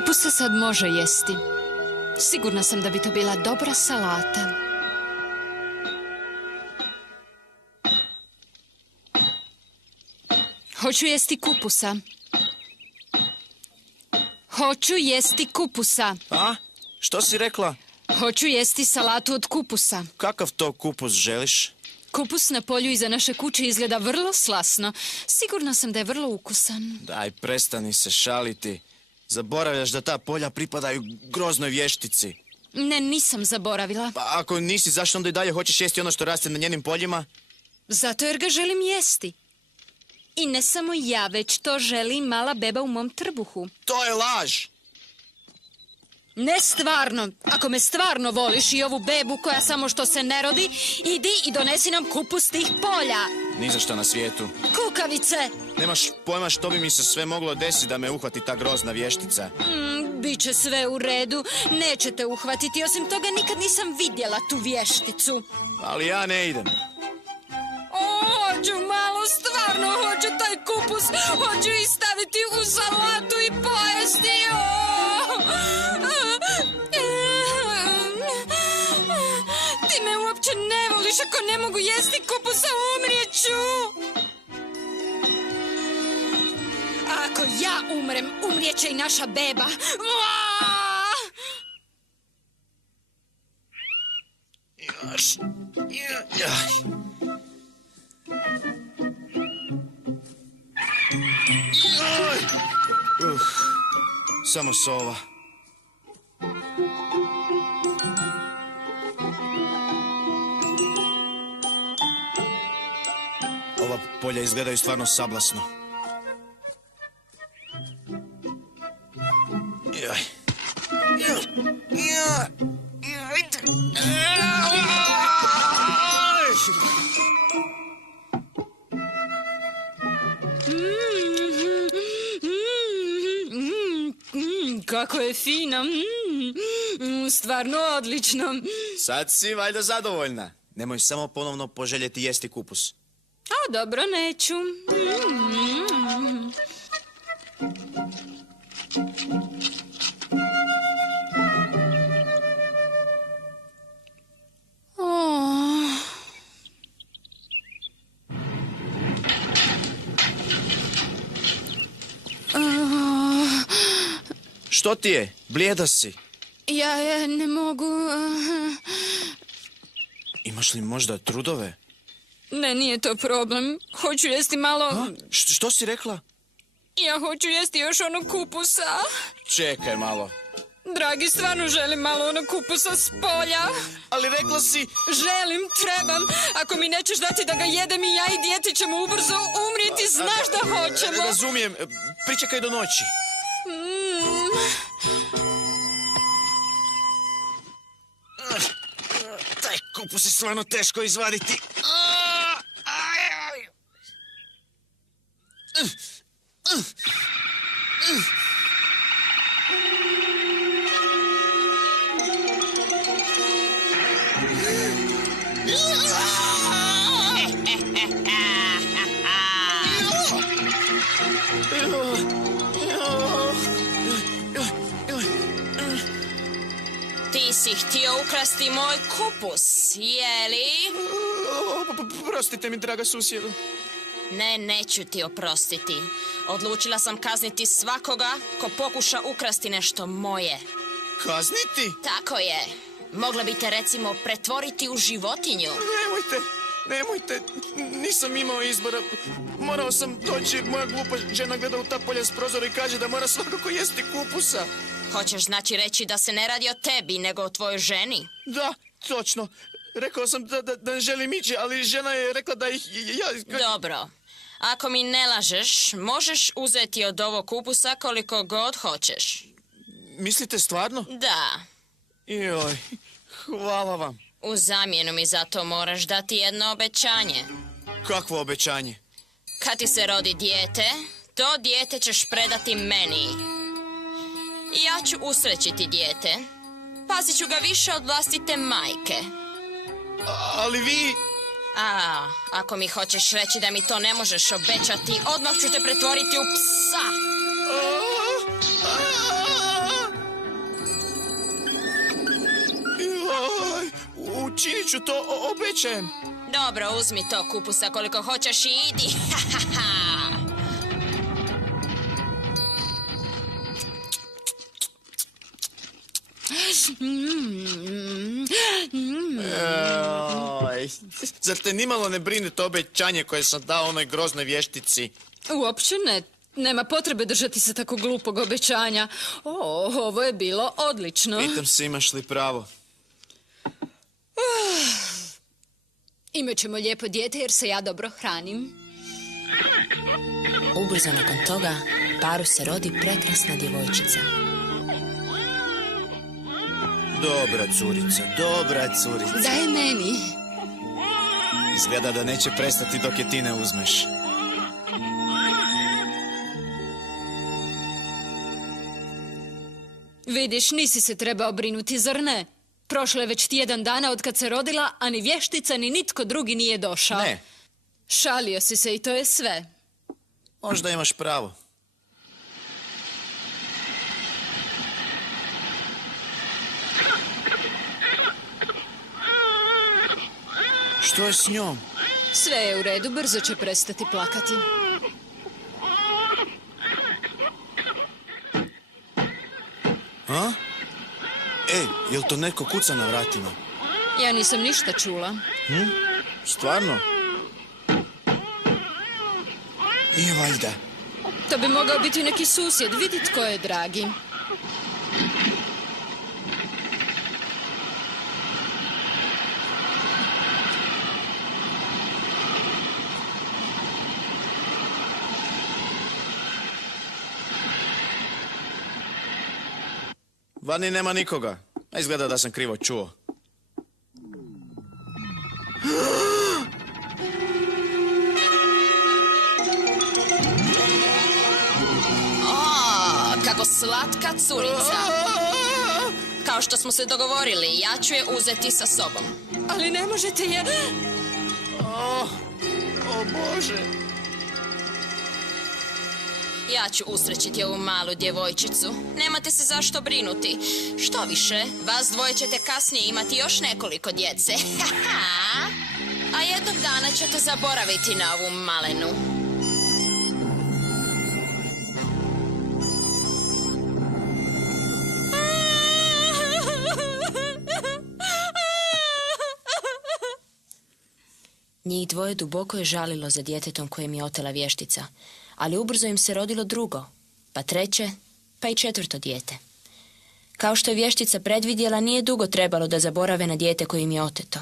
Kupus se sad može jesti. Sigurna sam da bi to bila dobra salata. Hoću jesti kupusa. Hoću jesti kupusa. A? Što si rekla? Hoću jesti salatu od kupusa. Kakav to kupus želiš? Kupus na polju iza naše kuće izgleda vrlo slasno. Sigurna sam da je vrlo ukusan. Daj, prestani se šaliti. Zaboravljaš da ta polja pripadaju groznoj vještici. Ne, nisam zaboravila. Pa ako nisi, zašto onda i dalje hoćeš jesti ono što raste na njenim poljima? Zato jer ga želim jesti. I ne samo ja, već to želi mala beba u mom trbuhu. To je laž! Ne stvarno. Ako me stvarno voliš i ovu bebu koja samo što se ne rodi, idi i donesi nam kupus tih polja. Ni za što na svijetu. Kukavice! Nemaš pojma što bi mi se sve moglo desiti da me uhvati ta grozna vještica. Biće sve u redu. Nećete uhvatiti. Osim toga, nikad nisam vidjela tu vješticu. Ali ja ne idem. Hoću malo, stvarno hoću taj kupus. Hoću ih staviti u salatu i pojesti. Ti me uopće ne voliš. Ako ne mogu jesti kupusa, umrijeću. A ako ja umrem, umrijeće i naša beba. Još. Samo sova. Ova polja izgledaju stvarno sablasno. Kako je fino. Stvarno odlično. Sad si valjda zadovoljna. Nemoj samo ponovno poželjeti jesti kupus. A dobro, neću. Što ti je? Blijeda si. Ja ne mogu... Imaš li možda trudove? Ne, nije to problem. Hoću jesti malo... A? Što si rekla? Ja hoću jesti još onog kupusa. Čekaj malo. Dragi, stvarno želim malo onog kupusa s polja. Ali rekla si... Želim, trebam. Ako mi nećeš dati da ga jedem i ja i dijete ćemo ubrzo umrijeti, znaš da hoćemo. Razumijem. Pričekaj do noći. Taj kupus je stvarno teško izvaditi. Ti si htio ukrasti moj kupus, jeli? Prostite mi, draga susjedu. Ne, neću ti oprostiti. Odlučila sam kazniti svakoga ko pokuša ukrasti nešto moje. Kazniti? Tako je. Mogla bi te recimo pretvoriti u životinju. Nemojte. Nisam imao izbora. Morao sam doći. Moja glupa žena gleda u ta polja s prozora i kaže da mora svakako jesti kupusa. Hoćeš znači reći da se ne radi o tebi, nego o tvojoj ženi? Da, točno. Rekao sam da ne želim ići, ali žena je rekla da ih... Dobro. Ako mi ne lažeš, možeš uzeti od ovog kupusa koliko god hoćeš. Mislite stvarno? Da. Joj, hvala vam. U zamjenu mi za to moraš dati jedno obećanje. Kakvo obećanje? Kad ti se rodi dijete, to dijete ćeš predati meni. Ja ću usrećiti dijete. Pazit ću ga više od vlastite majke. Ali vi... Ako mi hoćeš reći da mi to ne možeš obećati, odmah ću te pretvoriti u psa. ću to, obećajem. Dobro, uzmi to kupusa koliko hoćeš i idi. Zar te nimalo ne brine to obećanje koje sam dao onoj groznoj vještici? Uopće ne. Nema potrebe držati se tako glupog obećanja. Ovo je bilo odlično. Pitam se imaš li pravo. Imaćemo lijepo dijete jer se ja dobro hranim. Ubrzo nakon toga paru se rodi prekrasna djevojčica. Dobra curica. Daj meni. Izgleda da neće prestati dok je ti ne uzmeš. Vidiš, nisi se trebao brinuti, zar ne? Prošlo je već tjedan dana od kad se rodila, a ni vještica ni nitko drugi nije došao. Ne. Šalio si se i to je sve. Možda imaš pravo. Što je s njom? Sve je u redu, brzo će prestati plakati. A? Jel to neko kuca na vratima? Ja nisam ništa čula. Stvarno? Nije valjda. To bi mogao biti neki susjed. Vidi tko je, dragi. Vani nema nikoga. A izgleda da sam krivo čuo. Kako slatka curica. Kao što smo se dogovorili, ja ću je uzeti sa sobom. Ali ne možete je... O Bože. Ja ću usrećiti ovu malu djevojčicu. Nemate se zašto brinuti. Što više, vas dvoje ćete kasnije imati još nekoliko djece. A jednog dana ćete zaboraviti na ovu malenu. Njih dvoje duboko je žalilo za djetetom kojem je otela vještica, ali ubrzo im se rodilo drugo, pa treće, pa i četvrto dijete. Kao što je vještica predvidjela, nije dugo trebalo da zaborave na dijete koje im je oteto.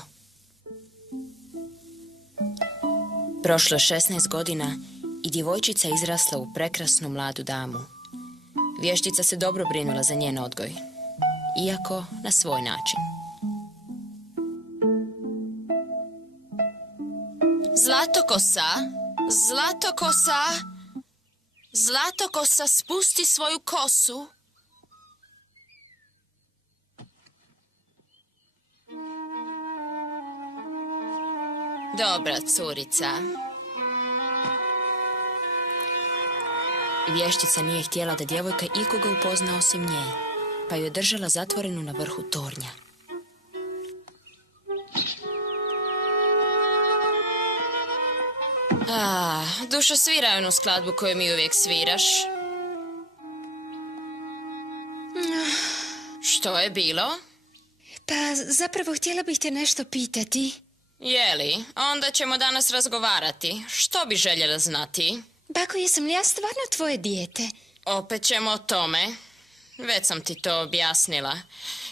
Prošlo je 16 godina i djevojčica izrasla u prekrasnu mladu damu. Vještica se dobro brinula za njen odgoj, iako na svoj način. Zlatokosa, spusti svoju kosu. Dobra curica. Vještica nije htjela da djevojka ikoga upozna osim nje, pa ju je držala zatvorenu na vrhu tornja. Dušo, sviraj onu skladbu koju mi uvijek sviraš. Što je bilo? Pa zapravo htjela bih te nešto pitati. Jeli, onda ćemo danas razgovarati. Što bi željela znati? Bako, jesam li ja stvarno tvoje dijete? Opet ćemo o tome. Već sam ti to objasnila.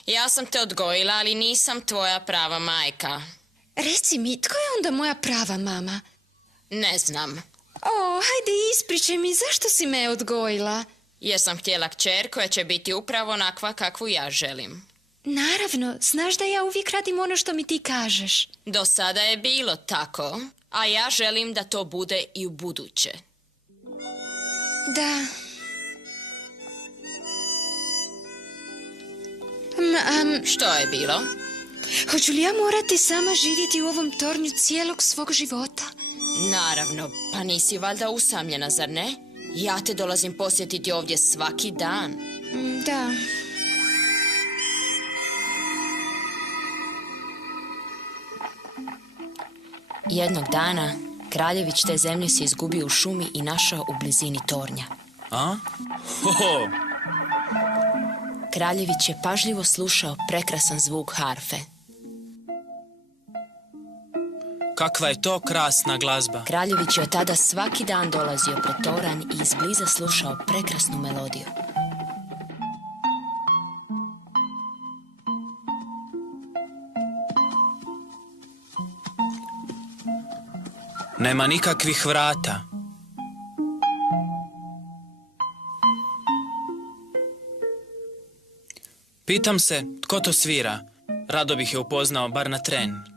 Ja sam te odgojila, ali nisam tvoja prava majka. Reci mi, tko je onda moja prava mama? Ne znam. Hajde ispričaj mi, zašto si me odgojila? Jer sam htjela kćer koja će biti upravo onakva kakvu ja želim. Naravno, znaš da ja uvijek radim ono što mi ti kažeš. Do sada je bilo tako, a ja želim da to bude i u buduće. Da. Što je bilo? Hoću li ja morati sama živjeti u ovom tornju cijelog svog života? Naravno, pa nisi valjda usamljena, zar ne? Ja te dolazim posjetiti ovdje svaki dan. Jednog dana, kraljević te zemlje se izgubio u šumi i našao u blizini tornja. A? Ho! Kraljević je pažljivo slušao prekrasan zvuk harfe. Kakva je to krasna glazba. Kraljević je od tada svaki dan dolazio pred toranj i izbliza slušao prekrasnu melodiju. Nema nikakvih vrata. Pitam se, tko to svira? Rado bih je upoznao, bar na tren.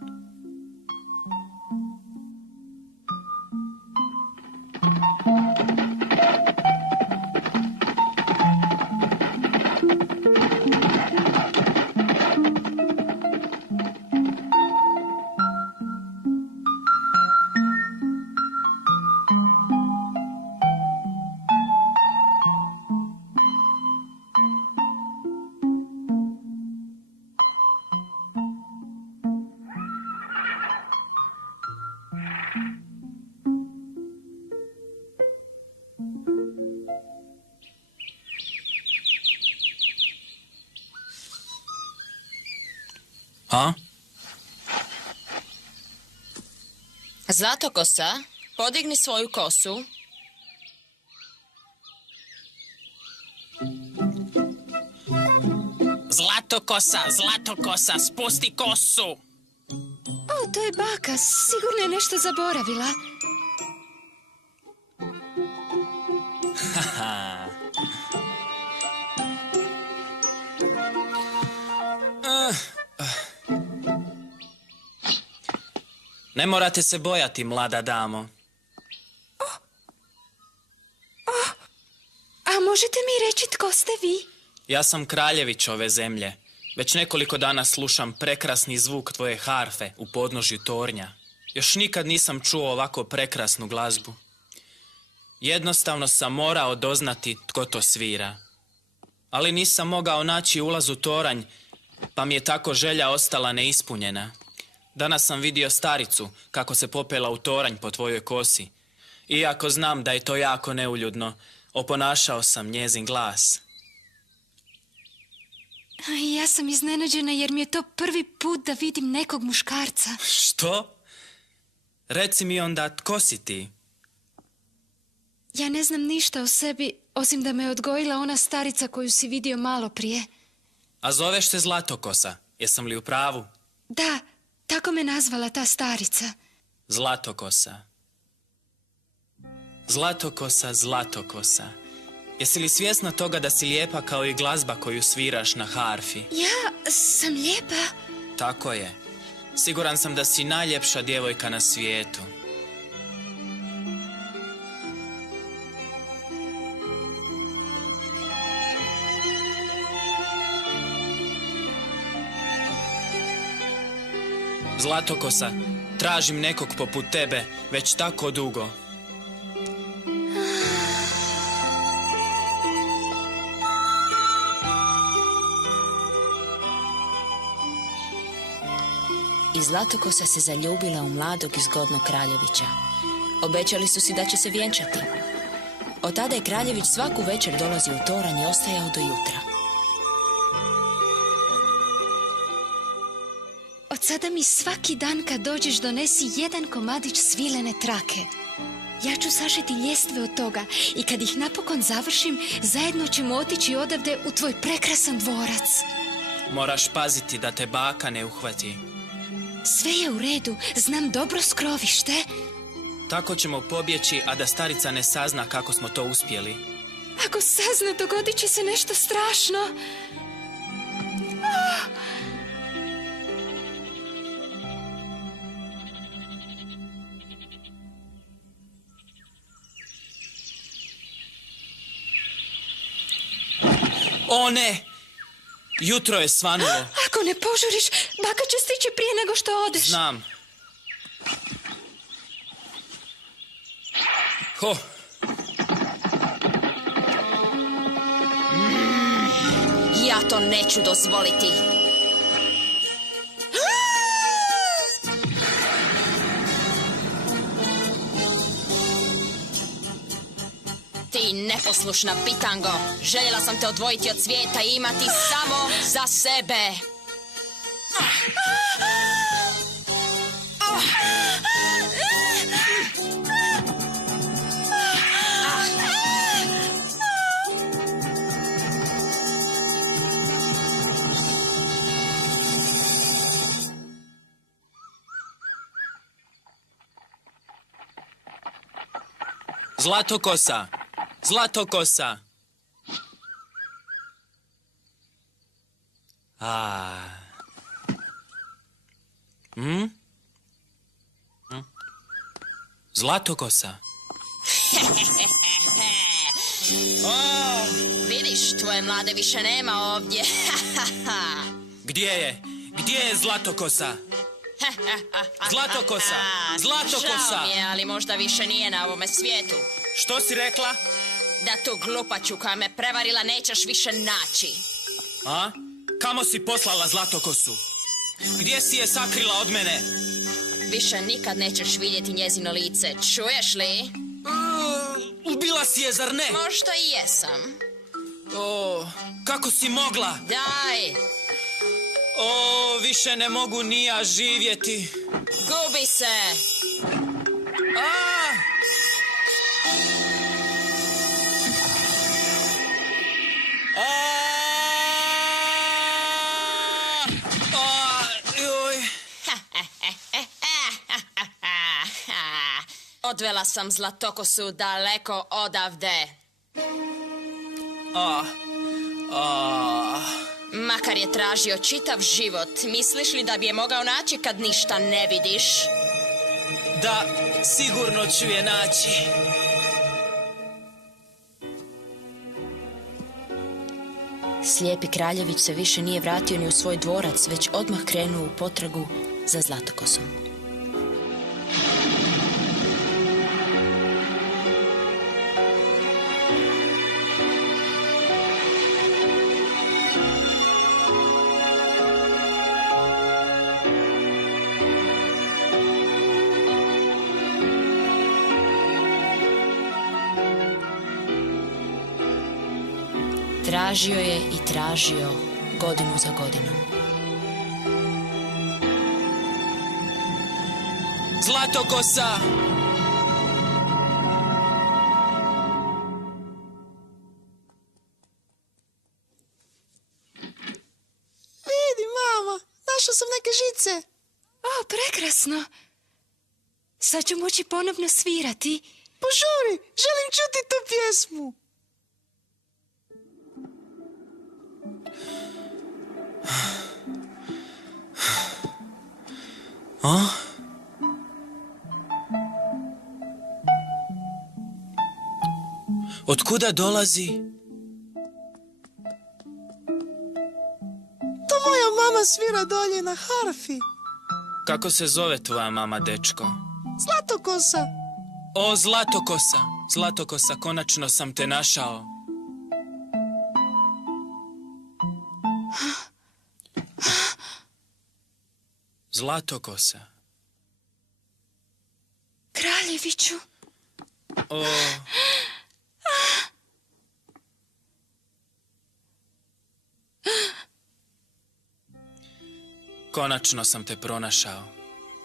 A? Zlatokosa, podigni svoju kosu. Zlatokosa, spusti kosu! O, to je baka. Sigurno je nešto zaboravila. Ne morate se bojati, mlada damo. A možete mi reći tko ste vi? Ja sam kraljević ove zemlje. Već nekoliko dana slušam prekrasni zvuk tvoje harfe u podnožju tornja. Još nikad nisam čuo ovako prekrasnu glazbu. Jednostavno sam morao doznati tko to svira. Ali nisam mogao naći ulaz u toranj, pa mi je tako želja ostala neispunjena. Danas sam vidio staricu kako se popela u toranj po tvojoj kosi. Iako znam da je to jako neuljudno, oponašao sam njezin glas. Ja sam iznenađena jer mi je to prvi put da vidim nekog muškarca. Što? Reci mi onda, tko si ti? Ja ne znam ništa o sebi, osim da me odgojila ona starica koju si vidio malo prije. A zoveš se Zlatokosa, jesam li u pravu? Da, tako me nazvala ta starica. Zlatokosa. Zlatokosa. Jesi li svjesna toga da si lijepa kao i glazba koju sviraš na harfi? Ja sam lijepa? Tako je. Siguran sam da si najljepša djevojka na svijetu. Zlatokosa, tražim nekog poput tebe već tako dugo. I Zlatokosa se zaljubila u mladog i zgodnog kraljevića. Obećali su si da će se vjenčati. Od tada je kraljević svaku večer dolazio u toranj i ostajao do jutra. Od sada mi svaki dan kad dođeš donesi jedan komadić svilene trake. Ja ću sažeti ljestve od toga i kad ih napokon završim, zajedno ćemo otići odavde u tvoj prekrasan dvorac. Moraš paziti da te baka ne uhvati. Sve je u redu, znam dobro skrovište. Tako ćemo pobjeći, a da starica ne sazna kako smo to uspjeli. Ako sazna, dogodit će se nešto strašno. O ne! Jutro je svanulo. Ako ne požuriš, baka će stići prije nego što odeš. Znam. Ho! Ja to neću dozvoliti. ti neposlušna bitango. Željela sam te odvojiti od svijeta i imati samo za sebe. Zlatokosa! Zlatokosa! Zlatokosa! Vidiš, tvoje mlade više nema ovdje. Gdje je? Gdje je Zlatokosa? Zlatokosa! Zlatokosa! Žao mi je, ali možda više nije na ovome svijetu. Što si rekla? Da tu glupaču koja me prevarila nećeš više naći. A? Kamo si poslala Zlatokosu? Gdje si je sakrila od mene? Više nikad nećeš vidjeti njezino lice, čuješ li? Ubila si je, zar ne? Možda i jesam. O, kako si mogla? Daj, O, više ne mogu ni ja živjeti. gubi se. A! Joj. Odvela sam Zlatokosu daleko odavde. Makar je tražio čitav život, misliš li da bi je mogao naći kad ništa ne vidiš? Da, sigurno ću je naći. Slijepi kraljević se više nije vratio ni u svoj dvorac, već odmah krenuo u potragu za Zlatokosom. Tražio je i tražio godinu za godinom. Zlatokosa! Vidi, mama, našao sam neke žice. O, prekrasno. Sad ću moći ponovno svirati. Požuri, želim čuti tu pjesmu. A? Otkuda dolazi? To moja mama svira dolje na harfi. Kako se zove tvoja mama, dečko? Zlatokosa. O, Zlatokosa! Zlatokosa, konačno sam te našao. Zlatokosa. Kraljeviću. O. Konačno sam te pronašao.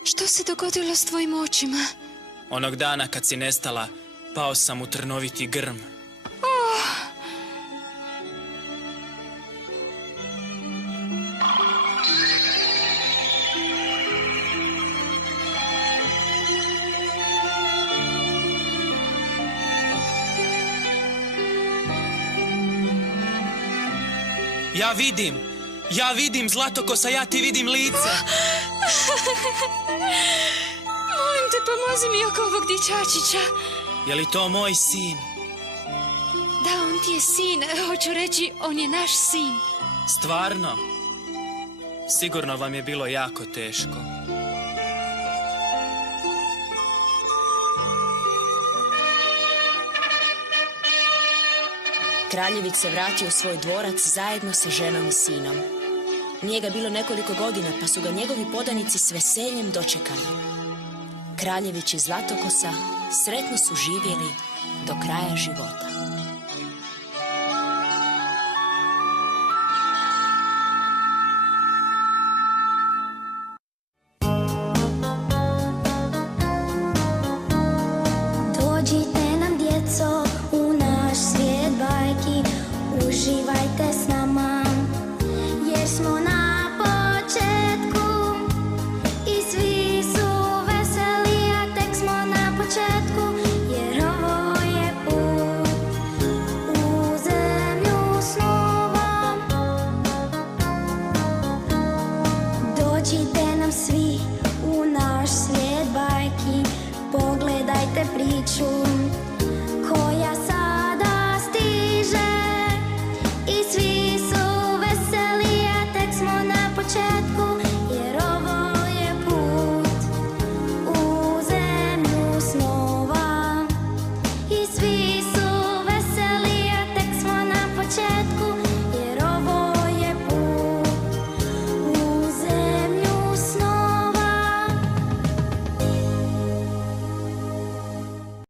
Što se dogodilo s tvojim očima? Onog dana kad si nestala, pao sam u trnoviti grm. Ja vidim, Zlatokosa, ja ti vidim lice. Molim te, pomozi mi oko ovog dječačića. Je li to moj sin? Da, on ti je sin. Hoću reći, on je naš sin. Stvarno? Sigurno vam je bilo jako teško. Kraljević se vratio u svoj dvorac zajedno sa ženom i sinom. Nije ga bilo nekoliko godina, pa su ga njegovi podanici s veseljem dočekali. Kraljević i Zlatokosa sretno su živjeli do kraja života.